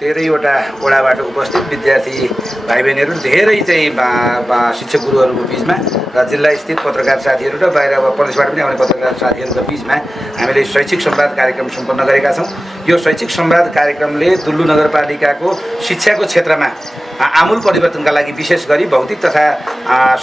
13वटा वडाबाट उपस्थित विद्यार्थी भाइ बहिनीहरू धेरै चाहिँ शिक्षक गुरुहरूको बिचमा र जिल्ला स्थित पत्रकार साथीहरू र बाहिर प्रदेशबाट पनि आउने पत्रकार साथीहरूको बिचमा हामीले शैक्षिक संवाद कार्यक्रम सम्पन्न गरेका छौँ। यो शैक्षिक संवाद कार्यक्रमले दुल्लु नगरपालिकाको शिक्षाको क्षेत्रमा आमूल परिवर्तनका लागि विशेष गरी भौतिक तथा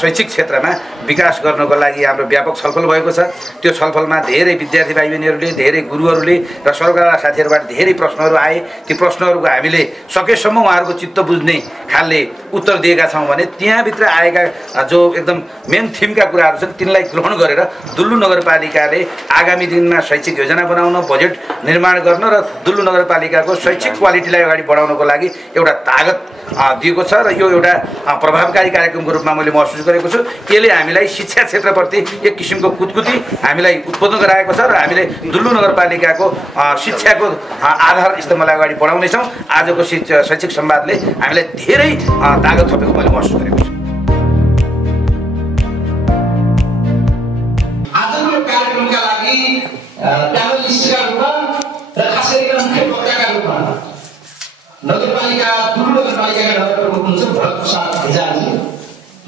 शैक्षिक क्षेत्रमा विकास गर्नको लागि हाम्रो व्यापक छलफल भएको छ। त्यो छलफलमा धेरै विद्यार्थी भाइ बहिनीहरूले, धेरै गुरुहरूले र सरकारका साथीहरूबाट धेरै प्रश्नहरू आए। ती प्रश्नहरूको हामीले सकेसम्म उहाँहरूको चित्त बुझ्ने खालले उत्तर दिएका छौँ भने त्यहाँभित्र आएका जो एकदम मेन थिमका कुराहरू छन् तिनलाई ग्रहण गरेर दुल्लु नगरपालिकाले आगामी दिनमा शैक्षिक योजना बनाउन, बजेट निर्माण गर्न र दुल्लु नगरपालिकाको शैक्षिक क्वालिटीलाई अगाडि बढाउनको लागि एउटा तागत दिएको छ र यो एउटा प्रभावकारी कार्यक्रमको रूपमा मैले महसुस गरेको छु। यसले हामीलाई शिक्षा क्षेत्रप्रति एक किसिमको कुतकुती हामीलाई उत्पन्न गराएको छ र हामीले दुल्लु नगरपालिकाको शिक्षाको आधार स्तम्भलाई अगाडि बढाउनेछौँ। आजको शैक्षिक संवादले हामीलाई धेरै तागत थपेको मैले महसुस गरेको छु। आजको कार्यक्रमका लागि प्यानलिस्टका रूपमा र खास गरी मुख्य वक्ताका रूपमा नगरपालिका दुल्लु नगरपालिकाका नगर प्रमुख हुनुहुन्छ भरत प्रसाद भिजालजी,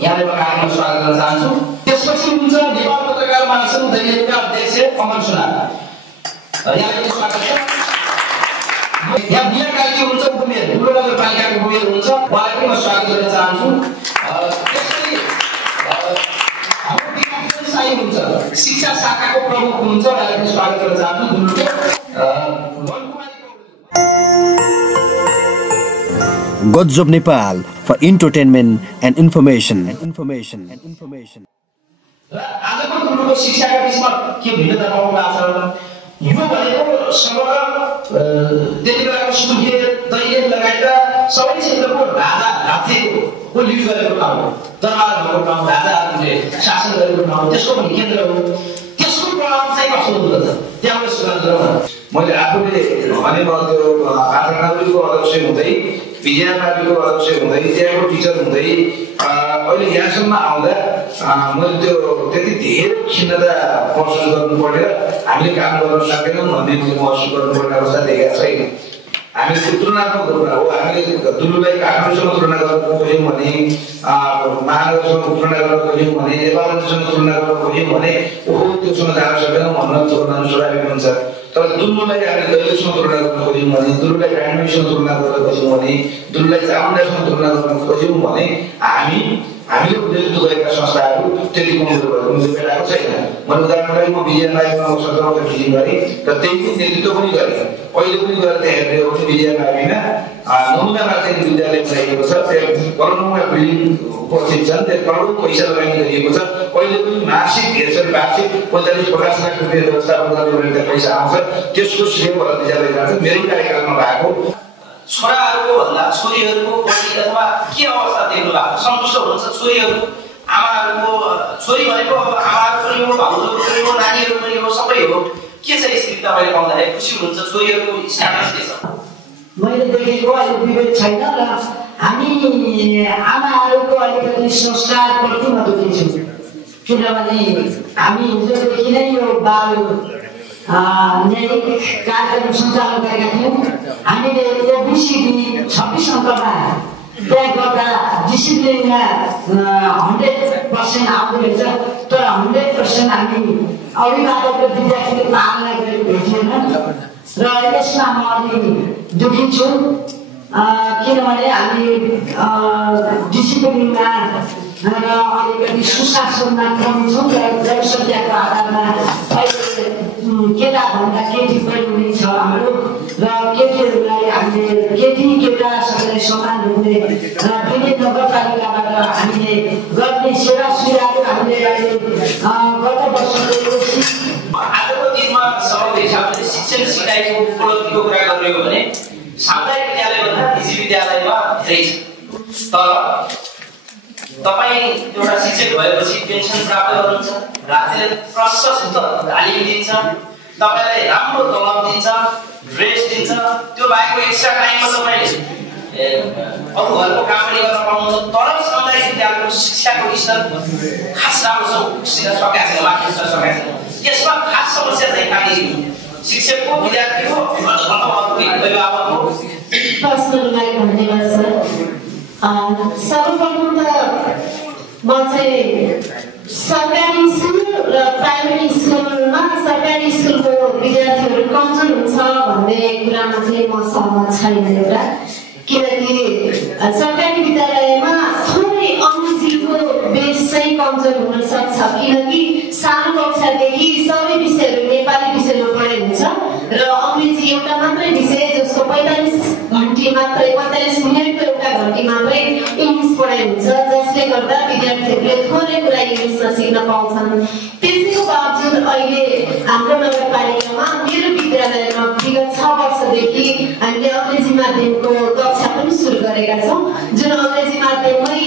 यहाँलाई म कार्यक्रममा स्वागत गर्न चाहन्छु। त्यसपछि हुनुहुन्छ नेपाल पत्रकार महासङ्घ दैलेखका अध्यक्ष अमन सुनार, यहाँलाई स्वागत छ। यहाँ बिहा कार्की हुनुहुन्छ उमेर, दुल्लु नगरपालिकाको उमेर हुनुहुन्छ, उहाँलाई पनि म स्वागत गर्न चाहन्छु। त्यसपछि हाम्रो विकास साई हुनुहुन्छ, शिक्षा शाखाको प्रमुख हुनुहुन्छ, उहाँलाई पनि स्वागत गर्न चाहन्छु। दुल्लुको God's of Nepal for entertainment and information. आजको दुल्लुको शिक्षाका बिचमा के भिन्नता पाउनु भएको छ? यो भनेको समग्र त्यति बेलाको सुर्खेत, दैलेख लगायत सबै क्षेत्रको राजा राज्यको लिड गरेको ठाउँ हो। दरबार भएको ठाउँ, राजाहरूले शासन गरेको ठाउँ, त्यसको पनि केन्द्र हो। त्यसको प्रभाव चाहिँ कस्तो हुँदछ त्यहाँबाट सुरु गरौँ। मैले आफूले भने त्यो आफन्ताको अध्यक्ष हुँदै, विद्यार्थीको अध्यक्ष हुँदै, त्यहाँको टिचर हुँदै अहिले यहाँसम्म आउँदा मैले त्यो त्यति धेरै खिन्नता महसुस गर्नु परेर हामीले काम गर्न सकेनौँ भन्ने मैले महसुस गर्नुपर्ने अवस्था देखेका छैन। हामीले त्यो तुलनात्मक रूपमा हो, हामीले दुल्लुलाई काठमाडौँसँग तुलना गर्न खोज्यौँ भने, महानगरसँग तुलना गर्न खोज्यौँ भने, नेपालसँग तुलना गर्न खोज्यौँ भने त्योसँग जान सकेनौँ भन्न तुलना स्वाभाविक हुन्छ। तर दुल्लुलाई हामीले दैलेखसँग तुलना गर्न खोज्यौँ भने, दुल्लुलाई काठमाडौँसँग तुलना गर्न खोज्यौँ भने, दुल्लुलाई चामुण्डासँग तुलना गर्न खोज्यौँ भने हामीले नेतृत्व गरेका संस्थाहरू त्यति कमजोर भएको मैले भेटाएको छैन। मैले उदाहरणलाई म विजयनगरमा 17 वर्ष टिचिङ गरेँ र त्यही नेतृत्व पनि गरेँ। अहिले पनि गएर त्यहाँ हेर्ने हो भने विजयनगरमा नमुना माध्यमिक विद्यालय बनाइएको छ, त्यहाँ करोडौँका बिल्डिङ उपस्थित छन्, त्यहाँ करोडौँ पैसा लगानी गरिएको छ। अहिले पनि मासिक हेरछेर वार्षिक 45-50 लाख रुपियाँ व्यवस्थापन गर्ने त्यहाँ पैसा आउँछ, त्यसको श्रेय भरत विद्यालय जान्छ। मेरै कार्यकालमा भएको छोराहरूको भन्दा छोरीहरूको पढाइ अथवा के अवस्था देख्नु भएको? सन्तुष्ट हुनुहुन्छ छोरीहरू? आमाहरूको छोरी भनेको आमाहरू पनि हो, भाउजूहरू पनि हो, नानीहरू पनि हो, सबै हो। के छ स्थिति तपाईँले पाउँदाखेरि खुसी हुनुहुन्छ? छोरीहरूको स्ट्याटस के छ? मैले देखेको अहिले विभेद छैन र हामी आमाहरूको अलिकति संस्कारप्रति म दुखी छु। किनभने हामी हिजोदेखि नै यो बाल न्यायिक कार्यक्रम सञ्चालन गरेका थियौँ। हामीले एबिसिडी 26 अङ्कमा त्यहाँ गर्दा डिसिप्लिनमा 100% आउँदो रहेछ, तर 100% हामी अभिभावक र विद्यार्थीले पालना गरेको भेटिएन र यसमा म अलि दुखी छु। किनभने हामी डिसिप्लिनमा र अलिकति सुशासनमा कमी छौँ र जनसङ्ख्याको आधारमा केटाभन्दा केटी बढी हुने छ हाम्रो र केटीहरूलाई हामीले केटा सबैलाई समान रूपले दिने नगरपालिकाबाट हामीले गर्ने सेवा सुविधाहरू हामीले अहिले गत वर्षको आजको दिनमा समग्र हिसाबले शिक्षण सिकाइको उपलब्धिको कुरा गर्ने हो भने सामुदायिक विद्यालयभन्दा निजी विद्यालयमा धेरै छ। तर तपाईँ एउटा शिक्षक भएपछि पेन्सन प्राप्त गर्नुहुन्छ, राज्यले प्रशस्त तालिम दिन्छ, तपाईँलाई राम्रो तलब दिन्छ, ड्रेस दिन्छ, त्यो बाहेकको एक्स्ट्रा टाइममा तपाईँले अरू घरको काम पनि गर्न पाउनुहुन्छ। तर सामुदायिक विद्यालयको शिक्षाको स्तर खास राम्रो सकेको छैन, माथि सकेको छैन। यसमा खास समस्या चाहिँ कहाँनिर? शिक्षकको, विद्यार्थीको अथवा अभिभावकको? पर्सनल सर्वप्रथम त म चाहिँ सरकारी स्कुल र प्राइमेरी स्कुलमा सरकारी स्कुलको विद्यार्थीहरू कमजोर हुन्छ भन्ने कुरामा चाहिँ म सहमत छैन एउटा किनकि सरकारी विद्यालयमा थोरै अङ्ग्रेजीको बेस चाहिँ कमजोर हुन सक्छ किनकि सानो कक्षादेखि सबै विषयहरू नेपाली विषयमा पढाइ हुन्छ र अङ्ग्रेजी एउटा मात्रै विषय जसको 45 घण्टी मात्रै 45 मिनेटको एउटा घण्टी मात्रै इङ्ग्लिस पढाइ हुन्छ जसले गर्दा विद्यार्थीहरूले थोरै कुरा इङ्ग्लिसमा सिक्न पाउँछन् त्यसैको बावजुद अहिले हाम्रो नगरपालिकामा मेरो विद्यालयमा विगत 6 वर्षदेखि हामीले अङ्ग्रेजी माध्यमको कक्षा पनि सुरु गरेका छौँ जुन अङ्ग्रेजी माध्यममै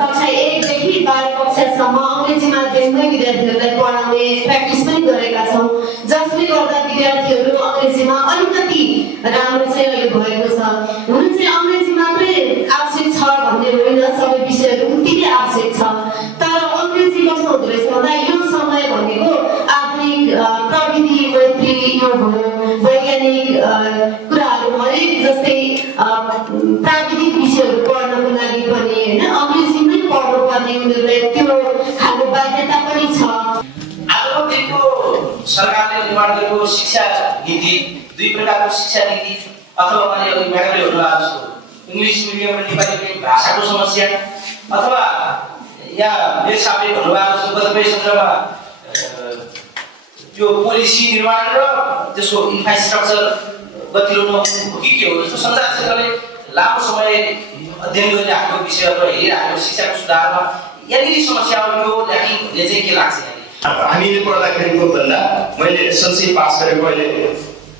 कक्षा 1 देखि 12 कक्षासम्म अङ्ग्रेजी माध्यममै विद्यार्थीहरूलाई पढाउने प्र्याक्टिस पनि गरेका छौँ जसले गर्दा विद्यार्थीहरू अङ्ग्रेजीमा अलिकति राम्रो चाहिँ अहिले भएको छ हुन चाहिँ अङ्ग्रेजी मात्रै आवश्यक छ भन्ने होइन सबै विषयहरू उत्तिकै आवश्यक छ तर अङ्ग्रेजी कस्तो हुँदो रहेछ भन्दा यो समय भनेको आधुनिक प्रविधि मैत्री युग हो वैज्ञानिक कुराहरू हरेक जस्तै प्राविधिक विषयहरू पढ्नको लागि पनि होइन अङ्ग्रेजीमै पढ्नुपर्ने उनीहरूलाई त्यो खालको बाध्यता पनि छ आजको दिनको सरकारले निर्माण गरेको शिक्षा नीति दुई प्रकारको शिक्षा नीति अथवा भने अघि म्याडमले भन्नुभएको जस्तो इङ्ग्लिस मिडियम र नेपाली मिडियम भाषाको समस्या अथवा या देशले भन्नुभएको जस्तो कतिपय सन्दर्भमा यो पोलिसी निर्माण र त्यसको इन्फ्रास्ट्रक्चर गतिलो हो कि के हो जस्तो संचार क्षेत्रले लामो समय अध्ययन गरिरहेको विषय अथवा हेरिरहेको शिक्षाको सुधारमा यदि समस्या हो यो ल्याकिङले चाहिँ के लाग्छ हामीले पढ्दाखेरिको भन्दा मैले एसएलसी पास गरेको अहिले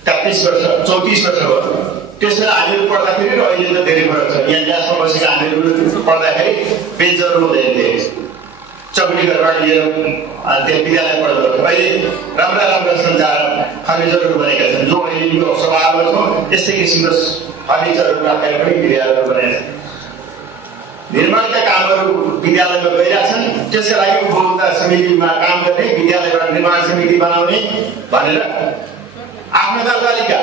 34 वर्ष हो त्यसमा हामीहरू पढ्दाखेरि र अहिले त धेरै फरक छ यहाँ क्लासमा बसेका हामीहरू पढ्दाखेरि बेन्चहरू हुँदैन थिए चौकीघरबाट लिएर त्यो विद्यालय पढ्दा अहिले राम्रा सञ्चार फर्निचरहरू बनेका छन् जो अहिले यो सभामा छौँ यस्तै किसिमको फर्निचरहरू राखेर पनि विद्यालयहरू बनेका छन् निर्माणका कामहरू विद्यालयमा गइरहेछन् त्यसका लागि उपभोक्ता समितिमा काम गर्ने विद्यालयबाट निर्माण समिति बनाउने भनेर आफ्नो दरबारीका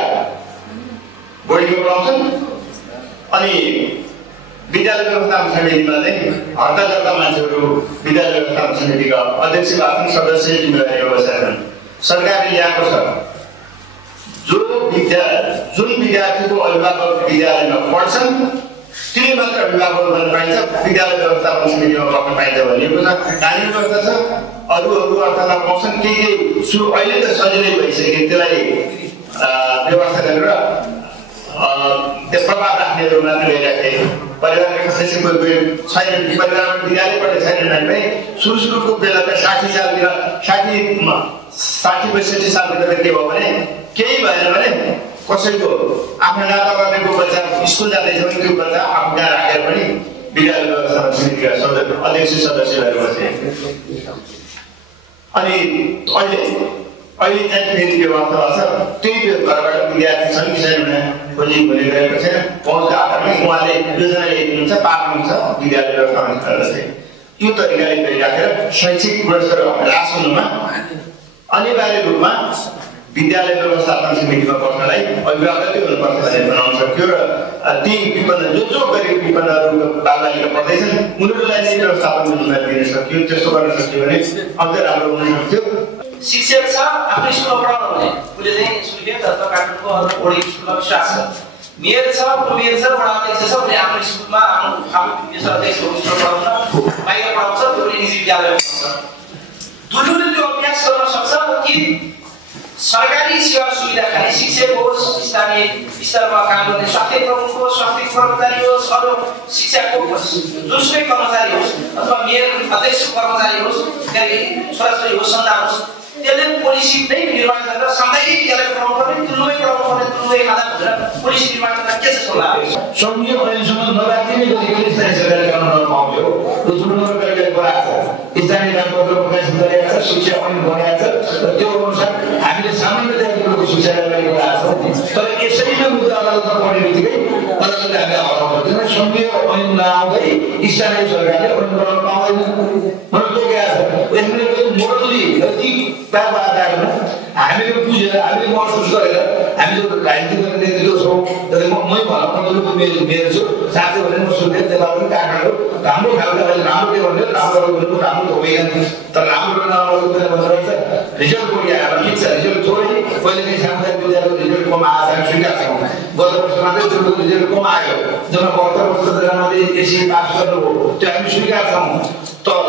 बोर्डिङमा पढाउँछन् अनि विद्यालय व्यवस्थापन समितिमा चाहिँ हड्ताल गर्दा मान्छेहरू विद्यालय व्यवस्थापन समितिका अध्यक्ष आफ्नो सदस्य जिम्मेवारी बसेका छन् सरकारले ल्याएको छ जुन विद्यार्थीको अभिभावक विद्यालयमा पढ्छन् तिनी मात्र अभिभावक बन्न पाइन्छ विद्यालय व्यवस्थापन समितिमा बस्न पाइन्छ भनिएको छ कानुनी व्यवस्था छ अरू अर्थमा पाउँछन् के सुरु अहिले त सजिलै भइसक्यो त्यसलाई व्यवस्था गरेर त्यो प्रभाव राख्नेहरू मात्र गइराखे परिवारका सदस्य कोही छैन परिवारमा विद्यालय पढ्ने छैनन् भने सुरुको बेला त 60 सालतिर 60-65 सालतिर के भयो भने केही भएन भने कसैको आफ्नो नाता गर्नेको बच्चा स्कुल जाँदैछ भने त्यो बच्चा आफ्नो कहाँ राखेर पनि विद्यालय व्यवस्थापन समितिका अध्यक्ष सदस्य भएर बसे अनि अहिले चाहिँ फेरि के अवस्था छ त्यही घरबाट विद्यार्थी छन् कि छैन भने खोजी हुने गरेको छैन पहुँचका आधारमा उहाँले योजना ल्याइदिनुहुन्छ पार्नुहुन्छ विद्यालय व्यवस्थापन जस्तै यो तरिकाले गरिराखेर शैक्षिक गुणस्तर ह्रास हुनुमा अनिवार्य रूपमा विद्यालय व्यवस्थापन समितिमा बस्नलाई अभिभावकै हुनुपर्छ भन्ने बनाउन सक्यो र ती विपन्न जो गरिब विपन्नहरू बालबालिका पढ्दैछन् उनीहरूलाई नै व्यवस्थापन जिम्मेवारी दिन सक्यो त्यस्तो गर्न सक्यो भने अझै राम्रो हुन सक्थ्यो शिक्षक छ आफ्नो स्कुलमा पढाउनु भने उसले चाहिँ सुइले अथवा काठमाडौँको अथवा बोर्डिङ स्कुलमा विश्वास छ मेयर छ वडा अध्यक्ष छ उसले आफ्नो स्कुलमा आफ्नो देश अध्यक्ष पढाउँछ बाहिर पढाउँछ त्यो पनि निजी विद्यालयमा पढाउँछ दुईले त्यो अभ्यास गर्न सक्छ कि सरकारी सेवा सुविधा खाली शिक्षक होस् स्थानीय स्तरमा काम गर्ने स्वास्थ्य प्रमुख होस् स्वास्थ्य कर्मचारी होस् अरू शिक्षाको जुनसुकै कर्मचारी होस् अथवा मेयर अध्यक्ष कर्मचारी होस् छोराछोरी होस् सन्तान होस् त्यसले पोलिसी नै निर्माण गरेर सामाजिक विद्यालय पढाउनु पर्ने तुलुमै खाँदा भनेर पोलिसी निर्माण गर्न के छ सल्लाह सङ्घीय अहिलेसम्म नराखिने गरेको स्थानीय सरकारले गर्न नपाउँथ्यो त्यो जुन नगरपालिकाले गराएको छ स्थानीय राजपत्र प्रकाशित गरेका छ शिक्षा ऐन बनाएको छ र त्यो अनुसार हामीले सामान्यतया कुरोको शिक्षालाई लागि गराएको छ तर यसैमा मुद्दा अदालतमा पढ्ने बित्तिकै अदालतले हामीले हटाउनु पर्दैन सङ्घीय ऐन नआउँदै स्थानीय सरकारले ऐन बनाउन पाउँदैन मलाई के छ यसले मोडली नैतिकताको आधारमा हामीले बुझेर हामीले महसुस गरेर हामी जो राजनीति गर्ने नेतृत्व छौँ जस्तै मै भनौँ मेरो छु साथै भने म सुर्खेत नेपाल काठमाडौँ राम्रो खालको अहिले राम्रो के भन्यो राम्रो भनेको राम्रो त होइन तर राम्रो नराम्रो भन्छ रिजल्ट कोही आएर ठिक छ रिजल्ट थोरै पहिले नै सामुदायिक विद्यालयको रिजल्ट कम आएको हामी स्वीकार छौँ गत वर्ष मात्रै चुटको रिजल्ट कम आयो जब 72 वर्षजनाले एसी पास गर्नुभयो त्यो हामी स्वीकार छौँ तर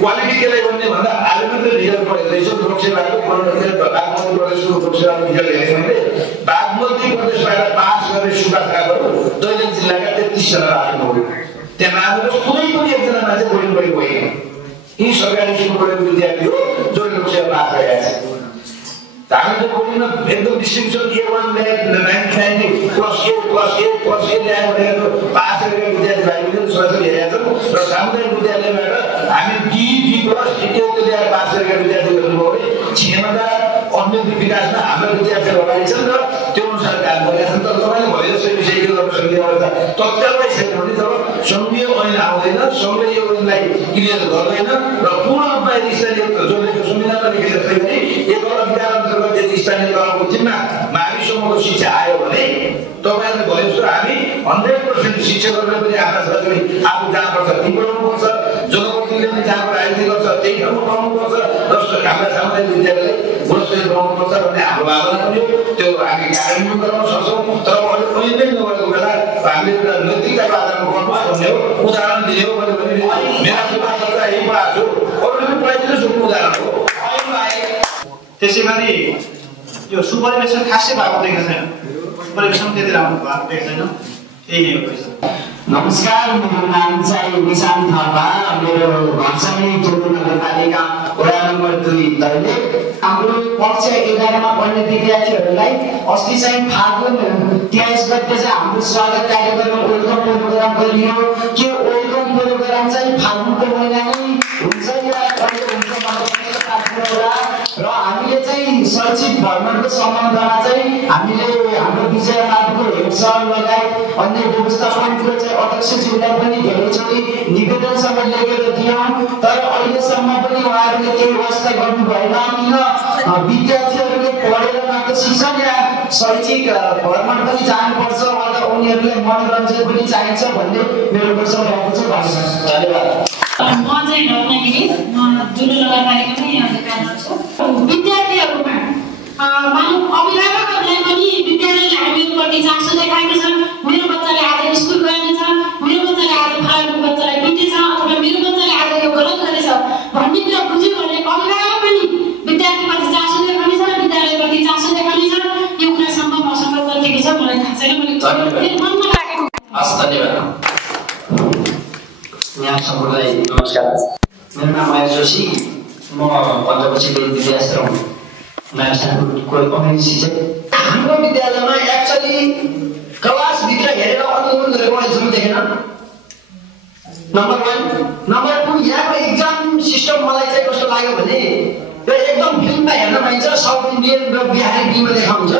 क्वालिटी केलाई भन्ने भन्दा आज मात्रै रिजल्ट पढेको रहेछ लोकसेवाको बागमती प्रदेशको लोकसेवाको रिजल्ट हेरेँ मैले बागमती प्रदेशबाट पास गर्ने सुपात्राहरू दैलेख जिल्लाका 33 जना राख्नु भयो त्यहाँ नामको कुनै पनि एकजना मान्छे बोर्डिङ पढेको होइन यी सरकारी स्कुल पढेको विद्यार्थी हो जो लोकसेवा पास गरेका छन् हामीले बोर्डिङमा एकदम डिस्टिङसन A1 ल्यायो 990 +A ल्यायो भनेर पास गरेका विद्यार्थी भाइहरूले छोराछोरी हेरेका छन् र सामुदायिक विद्यालयबाट हामी D ल्याएर पास गरेका विद्यार्थी गर्नुभयो भने क्षमता अन्य विकासमा हाम्रो विद्यार्थीहरू अगाडि छन् र त्यो अनुसार काम गरेका छन् तर तपाईँले भने जस्तै विषय के गर्न सक्ने अवस्था तत्कालमै छैन भने जब सङ्घीय ऐन आउँदैन सङ्घले यो ऐनलाई क्लियर गर्दैन र पूर्ण रूपमा यदि स्थानीय जसले संविधानमा लेखेको छ भने एक अधिकार अन्तर्गत यदि स्थानीय तहको जिम्मा माविसम्मको शिक्षा आयो भने तपाईँहरूले भने जस्तो हामी 100% शिक्षकहरूले पनि आफ्ना छोराछोरी आफू जहाँ पर्छ ती पढाउनुपर्छ जनप्रतिनिधिले पनि जहाँ राजनीति गर्छ त्यही ठाउँमा पढाउनुपर्छ जस्तो हाम्रा सामुदायिक विद्यालयले गुणस्तरीय बनाउनुपर्छ भन्ने हाम्रो भावना पनि हो त्यो हामी कार्यान्वयन गर्न सक्छौँ तर अहिले नभएको बेला हामीले एउटा नैतिकताको आधारमा गर्नुपर्छ भन्ने हो उदाहरण दिने हो भने मेरा सुविधा यही पढाएको छु अरूले पनि पढाइदिनु सक्ने उदाहरण हो त्यसै गरी यो सुपरिवेशन खासै भएको देखेको छैन परिवेशन त्यति राम्रो भएको देखेको छैन यही नै हो पैसा नमस्कार मेरो नाम चाहिँ निशान थापा मेरो घर चाहिँ जोडो नगरपालिका वडा नम्बर 2 दैलेख हाम्रो कक्षा 11 मा पढ्ने विद्यार्थीहरूलाई अस्ति चाहिँ फागुन 23 गते चाहिँ हाम्रो स्वागत कार्यक्रम वेलकम प्रोग्राम गरियो के वेलकम प्रोग्राम चाहिँ फागुनको महिनामै हुन्छ या कहिले हुन्छ र हामीले चाहिँ शैक्षिक भ्रमणको सम्बन्धमा चाहिँ हामीले हाम्रो विजयमाथको हेड सर लगायत अन्य व्यवस्थापनको चाहिँ अध्यक्षज्यूलाई पनि धेरैचोटि निवेदनसँग लेखेर दियौँ तर अहिलेसम्म पनि उहाँहरूले केही व्यवस्था गर्नु भएन किन विद्यार्थीहरूले पढेर मात्र शिक्षण या शैक्षिक भ्रमण पनि जानुपर्छ वा उनीहरूलाई मनोरञ्जन पनि चाहिन्छ भन्ने मेरो प्रश्न रहेको छ धन्यवाद म चाहिँ रत्नगिरी म जुडो नगरपालिकामै अधिकारी छु विद्यार्थीहरूमा मानव अभिभावकहरूलाई पनि विद्यालयले हामीहरूप्रति चासो देखाएको छ मेरो बच्चाले आज स्कुल गएन छ मेरो बच्चाले आज फलानुको बच्चालाई पिटेछ अथवा मेरो बच्चाले आज यो गलत गरेछ भन्ने कुरा बुझ्यो भने अभिभावक पनि विद्यार्थीप्रति चासो देखाउने छ विद्यालयप्रति चासो देखाउने छ यो कुरा सम्भव असम्भव कतिको छ मलाई थाहा छैन मैले मनमा लागेको हस् धन्यवाद यहाँ सबैलाई नमस्कार मेरो नाम महेश जोशी म पञ्चपछि विद्याश्रम कोही कम्युनिटी शिक्षक हाम्रो विद्यालयमा एक्चुअली क्लासभित्र हेरेर अनुगमन गरेको अहिलेसम्म देखेन नम्बर 1 नम्बर 2 यहाँको एक्जाम सिस्टम मलाई चाहिँ कस्तो लाग्यो भने यो एकदम फिल्ममा हेर्न पाइन्छ साउथ इन्डियन र बिहारी टिममा देखाउँछ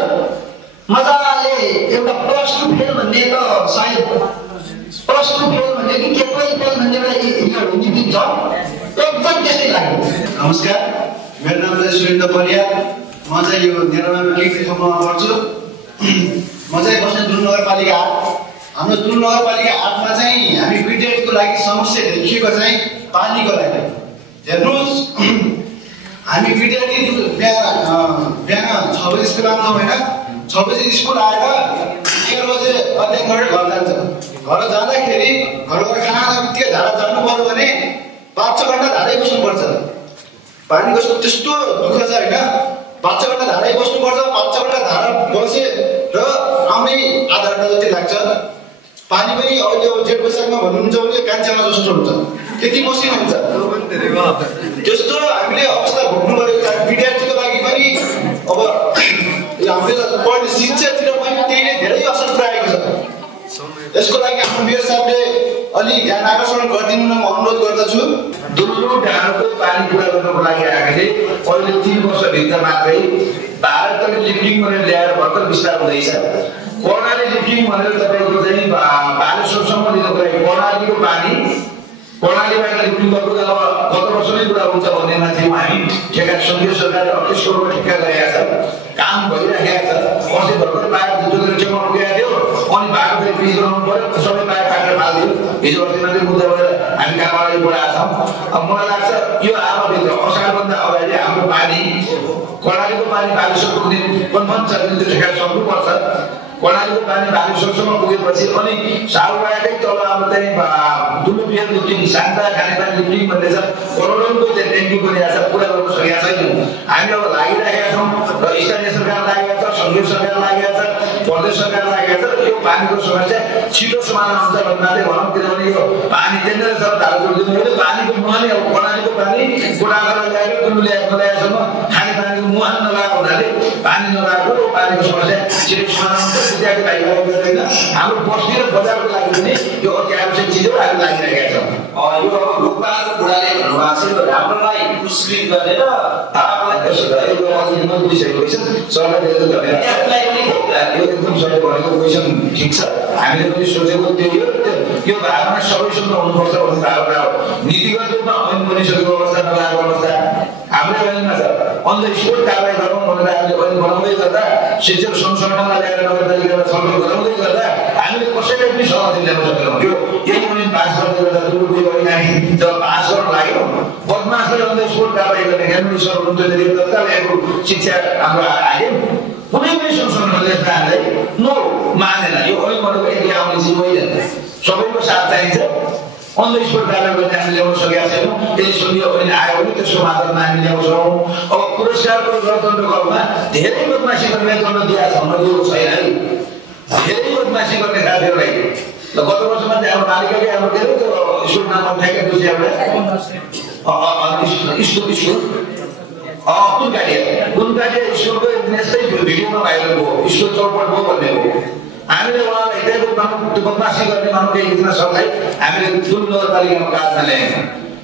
मजाले एउटा +2 फेल भन्ने त सायद +2 फेल भन्ने कि के फेल भन्ने एउटा हिन्दी फिल्म छ एकदम त्यस्तै लाग्यो नमस्कार मेरो नाम चाहिँ सुरेन्द्र परिया म चाहिँ यो नेरौलामा केही ठाउँमा पढ्छु म चाहिँ बस्ने जुन नगरपालिका 8 हाम्रो जुन नगरपालिका 8 मा चाहिँ हामी विद्यार्थीको लागि समस्या देखिएको चाहिँ पानीको लागि हेर्नुहोस् हामी विद्यार्थी बिहान 6 बजे स्कुल आउँछौँ होइन 6 बजे स्कुल आएर 11 बजे अध्ययन गरेर घर जान्छ घर जाँदाखेरि घरबाट खाना खाँदा बित्तिकै धारा जानु पर्यो भने 5-6 घन्टा धारै बस्नुपर्छ पानीको त्यस्तो दुःख छ होइन 5-6 घन्टा धारै बस्नुपर्छ 5-6 घन्टा धारा बसे र आउने आधा घन्टा जति लाग्छ पानी पनि अहिले जेठ वैशाखमा भन्नुहुन्छ भने कान्छामा जस्तो हुन्छ त्यति मसिनो हुन्छ त्यस्तो हामीले अवस्था भोग्नु परेको छ विद्यार्थीको लागि पनि अब हामीले पढ्ने शिक्षातिर पनि त्यही धेरै असर पुऱ्याएको छ यसको लागि आफ्नो मेयर साहबले अलि ध्यान आकर्षण गरिदिनु न म अनुरोध गर्दछु दुल्लो डाँडोको पानी पुरा गर्नको लागि हामीले अहिले 3 वर्षभित्र मात्रै भारतले लिफ्टिङ गरेर ल्याएर भर्खर विस्तार हुँदैछ कर्णाली लिफ्टिङ भनेर तपाईँको चाहिँ बालेश्वरसम्म लिनको लागि कर्णालीको पानी कर्णालीबाट लिफ्टिङ गर्नु अब गत वर्ष कसरी कुरा हुन्छ भन्ने माथि हामी ठेक्का सङ्घीय सरकारले 28 करोड ठेक्का गरेका छ, काम भइरहेको छ। अस्ति भर्खर बाटो जोतेर चेकमा पुगेको थियो, अनि बाटो फेरि पिच गराउनु पर्यो, सबै बाटो काटेर फालिदियो। हिजो अस्ति मात्रै मुद्दा भएर हामी काम अगाडि बढाएका छौँ। अब मलाई लाग्छ यो आमाभित्र असारभन्दा अगाडि हाम्रो पानी कर्णालीको पानी बालेश्वर पुग्ने कन्फर्म छ भने त्यो ठेक्का सक्नुपर्छ। कर्णालीको पानी बालेश्वरसम्म पुगेपछि अनि सालुवाकै तल अब चाहिँ दुलुपियर लिफ्टिङ, शान्ता खानेपानी लिफ्टिङ भन्ने छ, करोडौँको चाहिँ ट्याङ्की बनिरहेको छ, पुरा गर्न सकेका छैनौँ। हामी अब लागिरहेका छौँ र स्थानीय सरकार लागेको छ, सङ्घीय सरकार लागेको छ, प्रदेश सरकार लागेको छ। यो पानीको समस्या छिटो समाधान हुन्छ भन्ने मात्रै भनौँ, किनभने यो पानी त्यहाँनिर छ धारको दिनु पानीको मुहान अब कर्णालीको पानी गोडाबाट ल्याएर दुलु ल्याएसम्म खानेपानीको मुहान नलाएको हुनाले पानी नलाएको पानीको समस्या छिटो समाधान हुन्छ। विद्यार्थी भाइहरूलाई गर्दैन, हाम्रो बस्ती र बजारको लागि पनि यो अति आवश्यक चिज हो, हामी लागिरहेका छौँ। यो अब लोकपालको बुढाले भन्नुभएको छ राम्रोलाई पुरस्कृत गरेर यो एकदम सरले भनेको क्वेसन ठिक छ, हामीले पनि सोचेको त्यही हो। यो भावना सबैसँग हुनुपर्छ भन्ने भावना हो। नीतिगत रूपमा ऐन बनिसकेको अवस्था नलागेको अवस्था हाम्रो ऐनमा छ। अन द स्पोट कारवाही गरौँ भनेर हामीले ऐन बनाउँदै गर्दा, शिक्षक संसदमा ल्याएर नगरपालिकामा छलफल गराउँदै गर्दा हामीले कसैलाई पनि सहमति ल्याउन सकेनौँ। यो यही ऐन पास गर्दै गर्दा दुर्गो ऐन हामी जब पास गर्न लाग्यौँ, बदमासलाई अन द स्पोट कारवाही गर्ने हेर्नु सर हुनुहुन्थ्यो, तत्काल यहाँको शिक्षा हाम्रो आयो। कुनै पनि संसदमा लेख्दा हामीलाई नो मानेन। यो ऐन भनेको एक्लै आउने चिज होइन, सबैको साथ चाहिन्छ। अन द स्पोट कारवाही गर्ने हामी ल्याउन सकेका छैनौँ। त्यसैले ऐन आयो भने त्यसको माध्यममा हामी ल्याउँछौँ। अब पुरस्कारको गणतन्त्रमा धेरै बदमासी गर्ने दण्ड दिएको छ, नदिएको छैन है। धेरै बदमासी गर्ने साथीहरूलाई गत वर्षमा चाहिँ हाम्रो बालिकाले हाम्रो के अरे त्यो स्कुल नाम ठ्याक्कै दिउँछ एउटा स्कुल कुनकाटिया स्कुलको यस्तै भिडियोमा भाइरल भयो, स्कुल चौपट भयो भन्ने हो। हामीले उहाँलाई त्यो बदमासी गर्ने मानव एकजना सरलाई हामीले जुन नगरपालिकामा काजमा ल्यायौँ।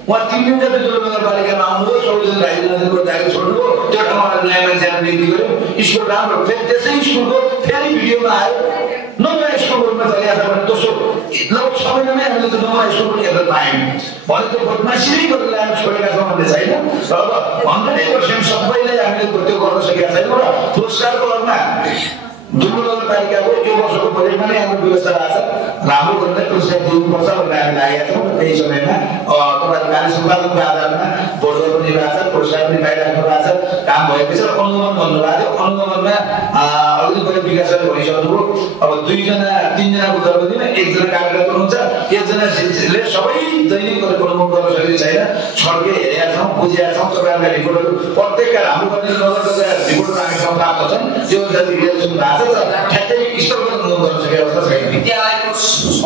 उहाँ 3 दिन जति जुन नगरपालिकामा आउनुभयो, 14 दिन राजीनामाको जागिर छोड्नुभयो, त्यो ठाउँमा नयाँ मान्छेहरू नियुक्ति गर्यो। स्कुल राम्रो, फेरि त्यसै स्कुलको फेरि भिडियोमा आयो नयाँ स्कुलको रूपमा चलिरहेको छ भने दोस्रो लगभग 6 महिनामै हामीले त्यो नयाँ स्कुल पनि हेर्न पायौँ भने त्यो बदमासी नै गरेर ल्याएर छोडेका छौँ भन्ने छैन। र अब 100% सबैलाई हामीले त्यो गर्न सकेका छैनौँ। र पुरस्कारको अरूमा दुर्गो नगरपालिकाको यो वर्षको बजेटमा नै हाम्रो व्यवस्था भएको छ, राम्रो गरेर पुरस्कार दिनुपर्छ भनेर हामी लागेका छौँ। त्यही समयमा तपाईँहरू कार्य सम्पादनको आधारमा बोर्डहरू पनि भएको छ, पुरस्कार पनि पाइराख्नु भएको छ, काम भएको छ। अनुगमन भन्नुभएको थियो, अनुगमनमा अलिकति बढी विकासले भनिसक्नुभयो। अब 2-3जनाको कर्मचारीमा 1जना कार्यकर्ता हुन्छ, 1जनाले सबै दैनिक अनुगमन गर्न सकेको छैन। छड्के हेरेका छौँ, बुझेका छौँ। तपाईँहरूका रिपोर्टहरू प्रत्येकका हाम्रो कति नगरका रिपोर्टहरू हामीसँग प्राप्त छन्, त्यो जति रिएक्सन भएको छ ठ्याक्कै स्तरगत अनुगमन गर्न सकेको अवस्था छैन। विद्यालयको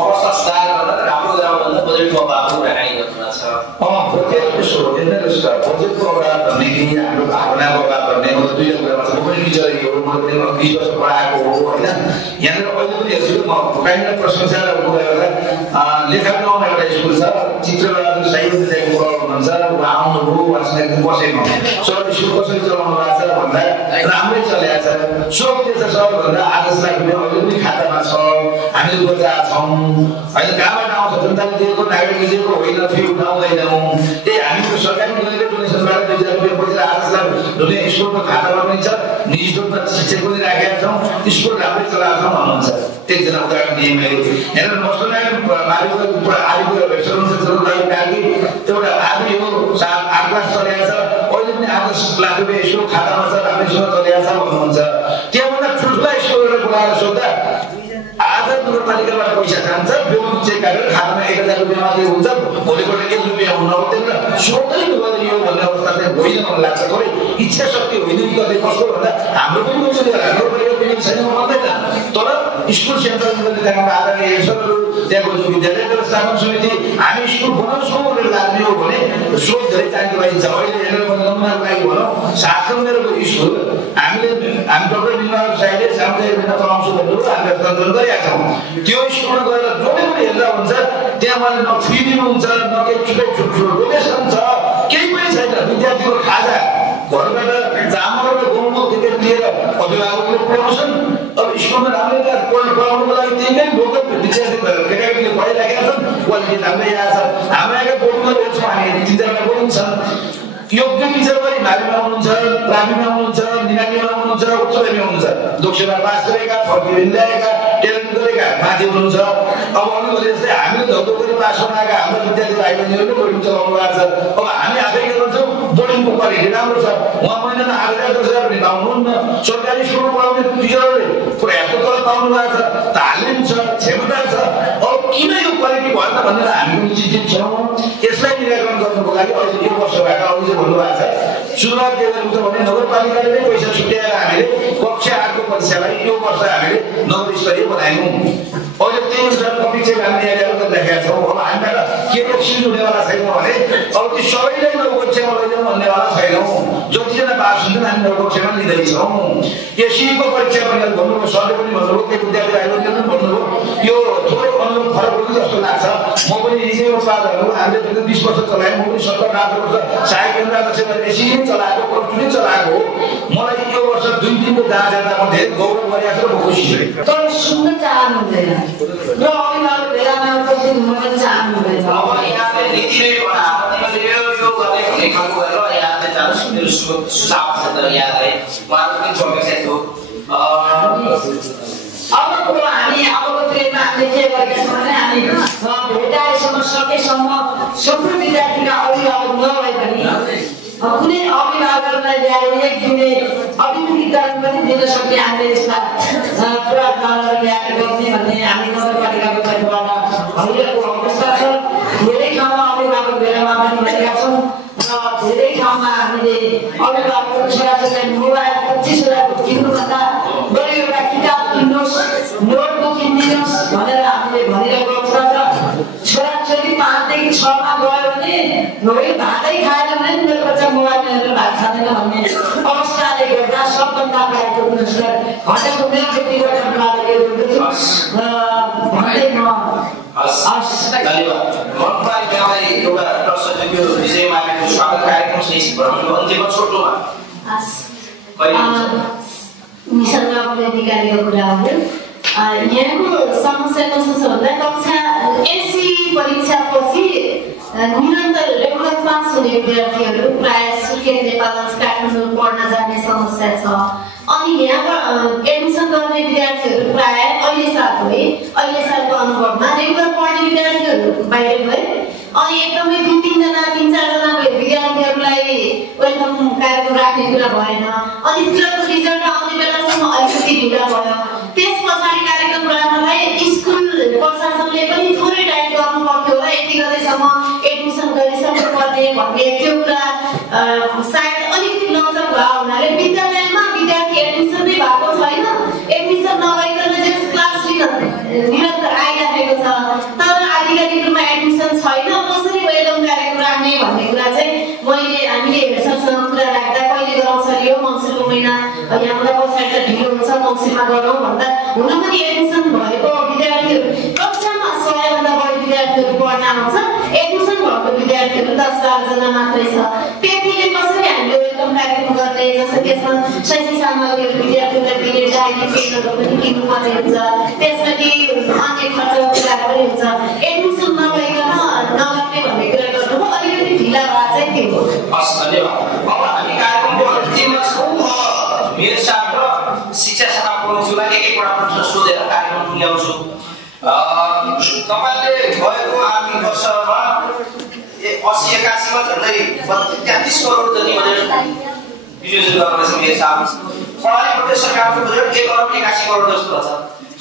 अवस्था सुधार गर्न राम्रो गराउन बजेटको अभावको राखाइ गर्नु छ। बजेट यसो हो, बजेटको अभाव भन्ने कि हाम्रो भावनाको अभाव भन्ने हो। दुईवटा कुरामा छ। म पनि टिचरै हो, मैले पनि 20 वर्ष पढाएको हो होइन। यहाँनिर अहिले पनि हेर्छु, म काहीँनिर प्रशंसा कुरा गर्दा लेखागाउँमा एउटा स्कुल छ, चित्रबहादुर साइको हुनुहुन्छ, उहाँ आउनुभयो, उहाँसँग एकदम बसेको सर स्कुल कसरी चलाउनु भएको छ भन्दा राम्रै चलेको छ। सोक के छ सर भन्दा आदेशलाई पनि अहिले पनि खातामा छ, हामीले बुझाएका छौँ होइन। कहाँबाट आउँछ? जनताले दिएको, नागरिकले दिएको होइन, फी उठाउँदैनौँ। त्यही हामीले सरकारी गरेको डोनेसनबाट 2000 रुपियाँ पैसा आदेशलाई धुने स्कुलको खातामा पनि छ, निजी रूपमा शिक्षक पनि राखेका छौँ, स्कुल राम्रै चलाएको छौँ भन्नुहुन्छ। एकजना उदाहरण दिएँ मैले। हेरेर मस्टरलाई आदिको एउटा आदि हो, 8 क्लास चलेको छ, अहिले पनि 8 लाख रुपियाँ स्कुल खातामा छ, राम्रैसँग चलेको छ भन्नुहुन्छ। त्यहाँभन्दा ठुल्ठुला स्कुलबाट बोलाएर सोद्धा आज नगरपालिकाबाट पैसा जान्छ, बेलुकी चेक गरेर खातामा 1000 रुपियाँ मात्रै हुन्छ, भोलिपल्ट 1 रुपियाँ हुन आउँदैन। सोधै नगर्ने यो भन्ने अवस्था चाहिँ होइन मलाई लाग्छ। थोरै इच्छा शक्ति होइन कि कतै कसको भन्दा हाम्रो पनि यो छैन भन्दैन। तर स्कुल सेन्ट्रल त्यहाँबाट आदरणीय सरहरू, त्यहाँको विद्यालय व्यवस्थापन समिति, हामी स्कुल बनाउँछौँ भनेर लाग्ने हो भने स्रोत धेरै चाहिँदो पाइन्छ। अहिले हेरेर नमुनाको लागि भनौँ, 7 मेरोको स्कुल हामी डक्टर बिमल साईले सामुदायिक बिना चलाउँछु भनेर हामी हस्तान्तरण गरेका छौँ। त्यो स्कुलमा गएर जसले पनि हेर्दा हुन्छ, त्यहाँ मैले न फी दिनुहुन्छ, न केही छुट्टै ठुल्ठुलो डोनेसन छ, केही पनि छैन। विद्यार्थीको खाजा घरबाट चामल र गहुँको टिकट लिएर अभिभावकले पढाउँछन्। अब स्कुलमा राम्रै पढाउनुको लागि त्यही नै लोकल विद्यार्थी केटाकेटीले पढिराखेका छन्, क्वालिटी राम्रै आएको छ। हाम्रो यहाँ बोर्डिङमा हेर्छौँ हामी, 3-4 बोर्डिङ छन्, माविमा हुनुहुन्छ, प्राविमा हुनुहुन्छ, निनामीमा हुनुहुन्छ, उच्चमा हुनुहुन्छ, दोक्सेमा पास गरेका, फर्किएर ल्याएका, ट्यालेन्ट गरेका माथि हुनुहुन्छ। अब अरूले जस्तै हामीले धौधौ गरी पास बनाएका हाम्रो विद्यार्थी भाइ बहिनीहरूले बोर्डिङ चलाउनु भएको छ। अब हामी आफै के गर्छौँ, बोर्डिङको क्वालिटी राम्रो छ, उहाँ महिनामा 8,000 पनि पाउनुहुन्न। सरकारी स्कुलमा पढाउने टिचरहरूले पर्याप्त तलब पाउनु भएको छ, तालिम छ, क्षमता छ। अब किन यो क्वालिटी भएन भनेर हामी पनि चिन्तित छौँ। यसलाई निराकरण गर्नुको लागि अहिले यो वर्षबाट अघि चाहिँ भन्नुभएको छ, सुरुवात के गर्नु त भने नगरपालिकाले नै पैसा छुट्याएर हामीले कक्षा 8को परीक्षालाई यो वर्ष हामीले नगर स्तरीय बनायौँ। अहिले त्यही अनुसार कपिक्ष हामीले यहाँ देखाएका छौँ। अब हामीबाट के एक्सिडेन्ट हुनेवाला छैनौँ भने अब ती सबैलाई नवकक्षामा लैजाउँ भन्नेवाला छैनौँ। जतिजना पास हुन्छन् हामी नवकक्षामा लिँदैछौँ। एसईको परीक्षा पनि भन्नुभयो, सरले पनि भन्नुभयो, त्यो विद्यार्थी आयोजकले पनि भन्नुभयो, यो थोरै अनुभव फरक हुन्छ जस्तो लाग्छ। म पनि निजी उत्पादहरू हामीले त्यो 20 वर्ष चलाएँ, म पनि 17 18 वर्ष सहायक केन्द्र अध्यक्ष एसई नै चलाएको, प्लस 2 नै चलाएको हो। मलाई यो वर्ष 2-3को जाँच हेर्दा म धेरै गौरव गरिरहेको छु र म खुसी छु। तर सुन्न चाहनुहुँदैन र अभिभावक भेलामा उपस्थित हुन पनि चाहनुहुँदैन। अब यहाँले नीति नै बनाएर तिमीले यो गर्ने भन्ने खालको गरेर यहाँले जानुहोस्, मेरो सुझाव छ। तर यहाँलाई उहाँको पनि अपेक्षा थियो। अब कुरो हामी अबको ट्रेनमा हामीले के गरेका छौँ भने हामी भेटाएसम्म सकेसम्म सम्पूर्ण विद्यार्थीका अभिभावक नभए पनि कुनै अभिभावकहरूलाई ल्याएर एक दिने अभिमुखीकरण पनि दिन सक्ने हामीले यसमा प्रावधानहरू ल्याएर गर्ने भन्ने हामी नगरपालिकाको तर्फबाट भइरहेको अवस्था छ। धेरै ठाउँमा अभिभावक भेलामा पनि गरेका छौँ र धेरै ठाउँमा हामीले अभिभावकको छोराछोरीलाई मोबाइल 25,000 किन्नुभन्दा बढी एउटा किताब किन्नुहोस्, नोटबुक किनिदिनुहोस् भनेर हामीले भनिरहेको अवस्था छ। छोराछोरी 5 देखि 6 मा गयो भने नोइ भातै खाएन भने मेरो बच्चा मोबाइल लिएर भात खाँदैन भन्ने अवस्थाले गर्दा सबभन्दा बाहिरको पुरस्कार घटेको मेरो व्यक्तिगत अभिभावकले भन्दै म धन्यवाद। नगरपालिकालाई एउटा प्रश्न थियो, विजय माविको स्वागत कार्यक्रम सही भ्रमणको अन्त्यमा छोटोमा निसँग अधिकारीको कुरा हो। यहाँको समस्या कस्तो छ भन्दा कक्षा एससी परीक्षापछि निरन्तर रेगुलर पास हुने विद्यार्थीहरू प्राय सुर्खेत नेपालगञ्ज काठमाडौँ पढ्न जाने समस्या छ। अनि यहाँ एडमिसन गर्ने विद्यार्थीहरू प्राय अहिले सालको अनुभवमा रेगुलर पढ्ने विद्यार्थीहरू बाहिर गए। अनि एकदमै 2-3 जना 3-4 जना विद्यार्थीहरूलाई वेलकम कार्यक्रम राख्ने कुरा भएन। अनि तुरन्तको रिजल्ट आउने बेलासम्म अलिकति ढिला भयो। त्यस पछाडि कार्यक्रम राख्नलाई स्कुल प्रशासनले पनि थोरै टाइम गर्नु पर्थ्यो होला, यति गर्दैसम्म एडमिसन गरिसक्नु पर्ने भन्ने त्यो कुरा सायद अलिकति लचक भयो हुनाले विद्यालयमा विद्यार्थी एडमिसन नै भएको छैन। एडमिसन नभइकन चाहिँ क्लास लिन निरन्तर आइरहेको छ, तर आधिकारिक रूपमा एडमिसन छैन। कसरी वेलकम कार्यक्रम राख्ने भन्ने कुरा चाहिँ हामीले हेरसँग कुरा राख्दा कहिले गराउँछ यो मङ्सिरको महिना यहाँबाट पछाडि त ढिलो हुन्छ, मङ्सिरमा गरौँ भन्दा हुन पनि एडमिसन भएको विद्यार्थीहरू कक्षामा 100 भन्दा बढी विद्यार्थीहरू पढ्न आउँछ, एडमिसन भएको विद्यार्थीहरू 10-12 जना मात्रै छ। त्यतिले कसरी हामीले वेलकम कार्यक्रम गर्ने, जस्तो त्यसमा शैक्षिक सामग्रीहरू विद्यार्थीहरूलाई दिने डायरी पेनहरू पनि किन्नुपर्ने हुन्छ, त्यसपछि अन्य खर्चको कुराहरू पनि हुन्छ। एडमिसन नभइकन नगर्ने भन्ने कुरा गर्नुभयो, अलिकति ढिला भए चाहिँ त्यो हो। हस्, धन्यवाद। अब हामी कार्यक्रमको अन्तिममा छौँ। मेरो साथ र शिक्षा शाखा प्रमुखलाई एक-एकवटा प्रश्न सोधेर कार्यक्रम टुङ्ग्याउँछु। तपाईँले गएको आर्थिक वर्षमा 80-81 मा झन्डै 33 करोड जति बजेट विनियोजन गर्नुपर्छ। मेरो साथ प्रणाली प्रदेश सरकारको बजेट 1 करोड 81 करोड जस्तो छ।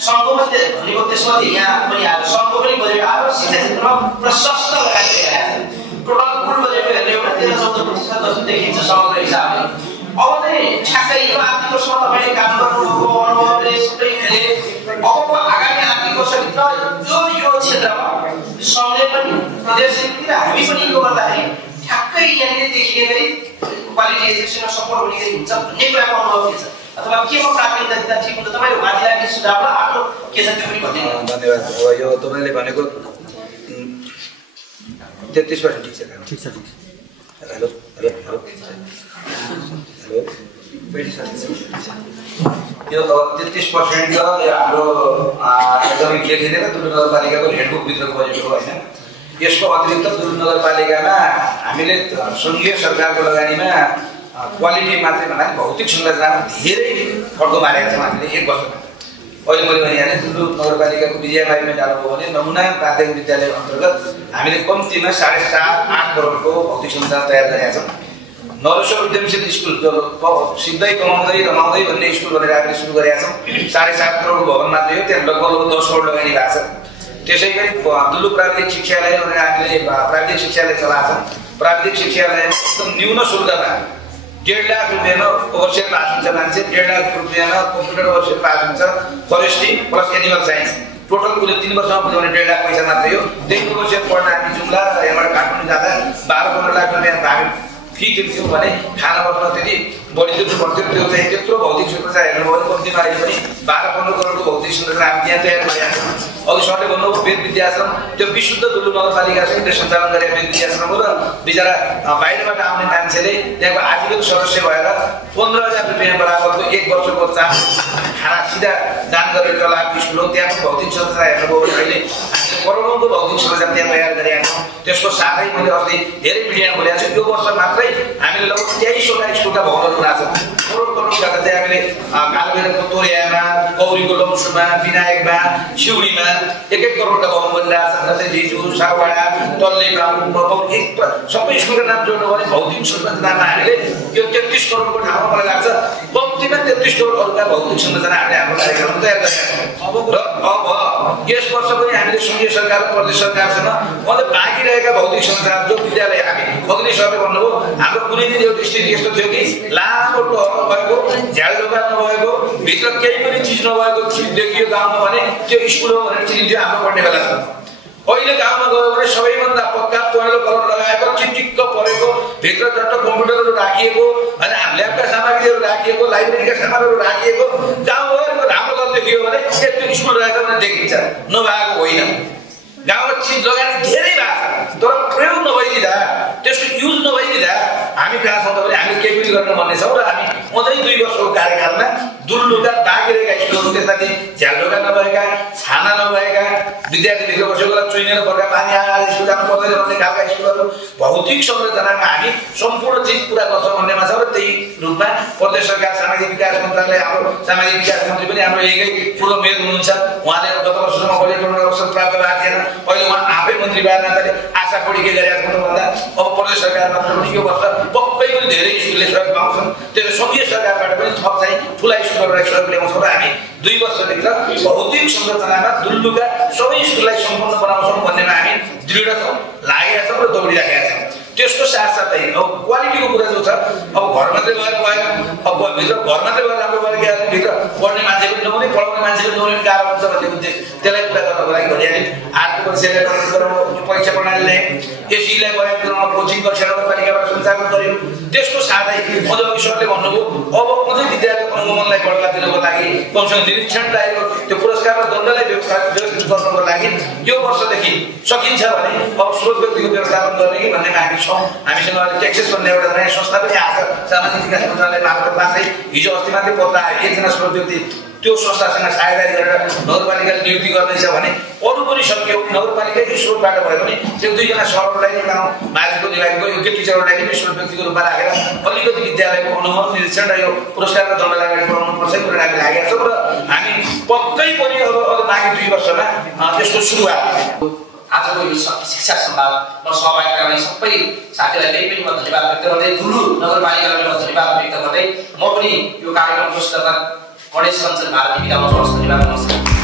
सङ्घको पनि भनेको त्यसमध्ये यहाँ पनि आयो, सङ्घको पनि बजेट आयो, शिक्षा क्षेत्रमा प्रशस्त लगानी भइरहेको छ। टोटल कुल बजेट हेर्ने एउटा 13-14% जस्तो देखिन्छ समग्र हिसाबले। अब चाहिँ ठ्याक्कै यो आर्थिक वर्षमा तपाईँले काम गर्नुभएको अनुभवले सबैले अबको आगामी आर्थिक वर्षभित्र यो क्षेत्रमा सङ्घले पनि प्रदेशले पनि हामी पनि यो गर्दाखेरि ठ्याक्कै यहाँनिर देखिने गरी क्वालिटी एजुकेसनमा सपोर्ट हुने गरी हुन्छ भन्ने कुराको अनुभव के छ, अथवा केमा प्राथमिकता दिँदा ठिक हुन्छ? तपाईँले माथि लाग्ने सुझाव र आफ्नो के छ त्यो पनि भनिदिनु। धन्यवाद। अब यो तपाईँले भनेको 33% ठिक छ। हेलो हेलो हेलो हेलो यो 33% यो हाम्रो एकदमै लेखिने र दुर्ग नगरपालिकाको हेडबुकभित्रको बजेट हो होइन। यसको अतिरिक्त दुर्ग नगरपालिकामा हामीले सङ्घीय सरकारको लगानीमा क्वालिटी मात्रै भन्दा भौतिक संरचनामा धेरै फड्को मारेका छौँ हामीले 1 वर्षमा। अहिले मैले भने यहाँ दुल्लु नगरपालिकाको विजयबारीमा जानुभयो भने नमुना प्राथमिक विद्यालय अन्तर्गत हामीले कम्तीमा 7.5-8 करोडको भौतिक संरचना तयार गरेका छौँ। नरेश्वर उद्यमशील स्कुल सिधै कमाउँदै रमाउँदै भन्ने स्कुल भनेर हामीले सुरु गरेका छौँ। 7.5 करोडको भवन मात्रै हो, त्यहाँ लगभग 10 करोड लगानी भएको छ। त्यसै गरी दुल्लु प्राविधिक शिक्षालय भनेर हामीले प्राविधिक शिक्षालय चलाएको छौँ। प्राविधिक शिक्षालय एकदम न्यून शुल्कमा 1.5 लाख रुपियाँमा ओभरसियर पास हुन्छ मान्छे, 1.5 लाख रुपियाँमा कम्प्युटर ओभरसियर पास हुन्छ, forestry plus animal science total कुल 3 वर्षमा बुझाउने 1.5 लाख पैसा मात्रै हो। त्यही ओभरसियर पढ्न हामी जुम्ला र यहाँबाट काठमाडौँ जाँदा 12-15 लाख रुपियाँ हामी फी तिर्थ्यौँ भने खाना बस्न त्यति बढी तिर्नु पर्थ्यो। त्यो चाहिँ त्यत्रो भौतिक संरचना हेर्नुभयो भने कम्तीमा अहिले पनि 12-15 करोडको भौतिक संरचना हामी त्यहाँ तयार गरेका छौँ। अघि सरले भन्नुभयो वेद विद्याश्रम, त्यो विशुद्ध दुल्लु नगरपालिकाले सञ्चालन गरेका वेद विद्याश्रम हो र बिचरा बाहिरबाट आउने मान्छेले त्यहाँको आजीवन सदस्य भएर 15,000 रुपियाँ बराबरको 1 वर्षको खाना सिधा दान गरेर चलाएको स्कुल हो। त्यहाँको भौतिक संरचना हेर्नुभयो भने अहिले हामीले करोडौँको भौतिक संरचना त्यहाँ तयार गरेका छौँ। त्यसको साथै मैले अस्ति धेरै मिडियामा बोलेको छु, यो वर्ष मात्रै हामीले लगभग 23वटा स्कुलका भवनहरू बनाएको छौँ। करोड गर्दा चाहिँ हामीले कालबेरको तोरियामा, कौरीको लम्सुमा, विनायकमा, सिउडीमा 1-1 करोडका भवन बनिरहेको छ। जस्तै झिजु, सागवाडा, तल्लेमा, सबै स्कुलको नाम जोड्नु भने भौतिक संरचनामा हामीले यो 33 करोडको ठाउँमा मलाई लाग्छ कम्तीमा 33 करोड अरूका भौतिक संरचना हामीले हाम्रो कार्यक्रम तयार गरेका छौँ। र अब यस वर्ष पनि हामीले संघीय सरकार र प्रदेश सरकारसँग अझ बाँकी रहेका भौतिक संरचना जो विद्यालय हामी अघि सरले भन्नुभयो हाम्रो कुनै दिन एउटा स्थिति यस्तो थियो कि लामो टहल भएको, झ्याल ढोका नभएको, भित्र केही पनि चिज नभएको चिज देखियो गाउँमा भने त्यो स्कुल हो भनेर चिनिन्थ्यो हाम्रो पढ्ने बेला। अहिले गाउँमा गयो भने सबैभन्दा पक्का पहेँलो कलर लगाएको चिटिक्क परेको, भित्र चट्ट कम्प्युटरहरू राखिएको, अनि ल्याबका सामग्रीहरू राखिएको, लाइब्रेरीका सामानहरू राखिएको गाउँभरिको राम्रो कलर देखियो भने त्यो स्कुल रहेछ भने देखिन्छ, नभएको होइन। गाउँमा चिज लगानी धेरै भएको छ तर प्रयोग नभइदिँदा, त्यसको युज नभइदिँदा हामी कहाँ छौँ भने हामी केही पनि गर्न भन्ने छौँ। र हामी अझै 2 वर्षको कार्यकालमा दुल्लुका बाँकी रहेका स्कुलहरू त्यसमा झ्यालढोका नभएका, छाना नभएका, विद्यार्थीभित्र बसेको बेला चुइनेर बर्खा पानी आएर स्कुल जानु पर्दैन भन्ने खालका स्कुलहरू भौतिक संरचनामा हामी सम्पूर्ण चिज पुरा गर्छौँ भन्नेमा छ। र त्यही रूपमा प्रदेश सरकार सामाजिक विकास मन्त्रालय, हाम्रो सामाजिक विकास मन्त्री पनि हाम्रो एकै पूर्व मेयर हुनुहुन्छ। उहाँले गत वर्षसम्म बजेट बनाउने अवसर प्राप्त भएको थिएन। अहिले उहाँ आफै मन्त्री भएर नाताले आशा कोडी के गरेका छौँ भन्दा अब प्रदेश सरकारमा पनि यो वर्ष पक्कै पनि धेरै स्कुलले सहयोग पाउँछन्। त्यो संघीय सरकारबाट पनि थप चाहिँ ठुला स्कुलहरूलाई सहयोग ल्याउँछौँ र हामी 2 वर्षभित्र भौतिक संरचनामा दुल्लुका सबै स्कुललाई सम्पन्न बनाउँछौँ भन्नेमा हामी दृढ छौँ, लागेका छौँ र दौडिराखेका छौँ। त्यसको साथसाथै अब क्वालिटीको कुरा जो छ, अब घर मात्रै गएर भएन, अब भित्र घर मात्रै गएर राम्रो गरेर भित्र पढ्ने मान्छे पनि नहुने, पढाउने मान्छे पनि नहुने गाह्रो हुन्छ भन्ने उद्देश्य त्यसलाई पुरा गर्नको लागि भनिहाल्यो। आर्टको परीक्षालाई गराउनु, परीक्षा प्रणालीलाई एसीलाई प्रयोग गराउन कोचिङ कक्षा नगरपालिकाबाट सञ्चालन गर्यो। त्यसको साथै अझ अघि सरले भन्नुभयो अब अझै विद्यालय अनुगमनलाई बढावा दिनको लागि कमसँग निरीक्षण लागेको त्यो पुरस्कार र दण्डलाई व्यवस्थित गर्नको लागि यो वर्षदेखि सकिन्छ भने अब स्रोत व्यक्तिको व्यवस्थापन गर्ने कि भन्नेमा हामी छौँ। हामीसँग अहिले ट्याक्सेस भन्ने एउटा नयाँ संस्था पनि आएको छ सामाजिक विकास मन्त्रालय मार्फतबाटै। हिजो अस्ति मात्रै पत्र आयो, 1जना स्रोत व्यक्ति त्यो संस्थासँग साझेदारी गरेर नगरपालिकाले नियुक्ति गर्दैछ भने अरू पनि सकियो। नगरपालिकाकै स्रोतबाट भयो भने त्यो 2जना सरहरूलाई नै गाउँ मालिकको निवासीको योग्य टिचरहरूलाई पनि स्रोत व्यक्तिको रूपमा राखेर अलिकति विद्यालयको अनुगमन, निरीक्षण र यो पुरस्कार र दण्ड अगाडि बढाउनु पर्छ भनेर हामी लागेका छौँ। र हामी पक्कै पनि अब बाँकी 2 वर्षमा त्यसको सुरुवात आजको यो शिक्षा संवादमा सहभागिता गर्ने सबै साथीहरूलाई त्यही पनि म धन्यवाद व्यक्त गर्दै, दुल्लु नगरपालिकालाई पनि म धन्यवाद व्यक्त गर्दै म पनि यो कार्यक्रम होस्ट गर्न गणेश कञ्चन भारती बिदा हुन चाहन्छु। धन्यवाद, नमस्कार।